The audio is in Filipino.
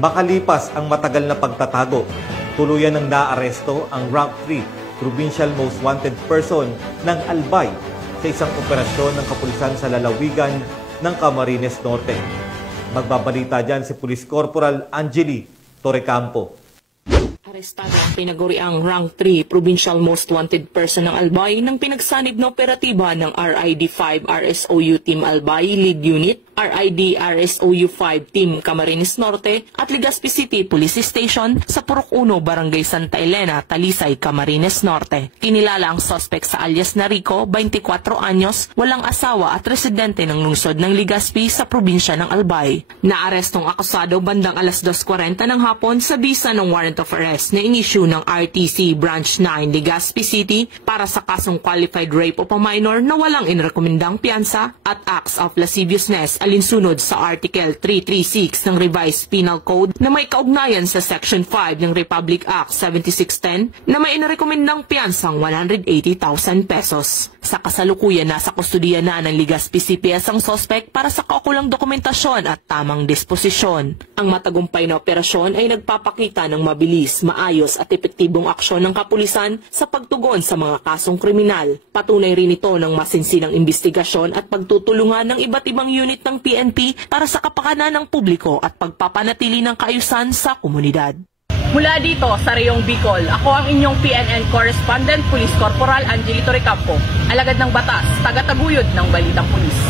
Makalipas ang matagal na pagtatago, tuluyan ng naaresto ang Rank 3 Provincial Most Wanted Person ng Albay sa isang operasyon ng kapulisan sa lalawigan ng Camarines Norte. Magbabalita dyan si Police Corporal Angeli Torrecampo. Arestado ang tinaguriang Rank 3 Provincial Most Wanted Person ng Albay ng pinagsanib na operatiba ng RID-5 RSOU Team Albay Lead Unit, RID RSOU 5 Team Camarines Norte at Legazpi City Police Station sa Purok 1, Barangay Santa Elena, Talisay, Camarines Norte. Kinilala ang suspect sa alias na Rico, 24 anyos, walang asawa at residente ng lungsod ng Legazpi sa probinsya ng Albay. Naarestong akusado bandang alas 2:40 ng hapon sa bisa ng warrant of arrest na inisyu ng RTC Branch 9 Legazpi City para sa kasong qualified rape of a minor na walang inirekomendang piyansa at acts of lasciviousness alinsunod sa Article 336 ng Revised Penal Code na may kaugnayan sa Section 5 ng Republic Act 7610 na may inirekomendang piyansang 180,000 pesos. Sa kasalukuyan, nasa kustudiya na ng Legazpi CPS ang suspect para sa kaukulang dokumentasyon at tamang disposisyon. Ang matagumpay na operasyon ay nagpapakita ng mabilis, maayos at epektibong aksyon ng kapulisan sa pagtugon sa mga kasong kriminal. Patunay rin ito ng masinsinang investigasyon at pagtutulungan ng iba't ibang unit ng PNP para sa kapakanan ng publiko at pagpapanatili ng kaayusan sa komunidad. Mula dito sa Rayong Bicol, ako ang inyong PNN Correspondent, Police Corporal Angeli Torrecampo, alagad ng batas, tagataguyod ng Balitang Pulis.